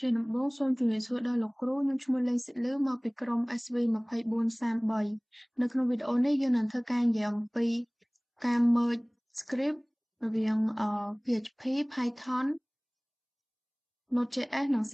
ជាដំបូងសូមជម្រាបសួរដល់លោកគ្រូខ្ញុំឈ្មោះលេងសិលឺមកពីក្រុម SV2433 នៅក្នុងវីដេអូនេះយើងនឹងធ្វើការនិយាយអំពីការ merge script រវាងPHP Python Node.js និង C#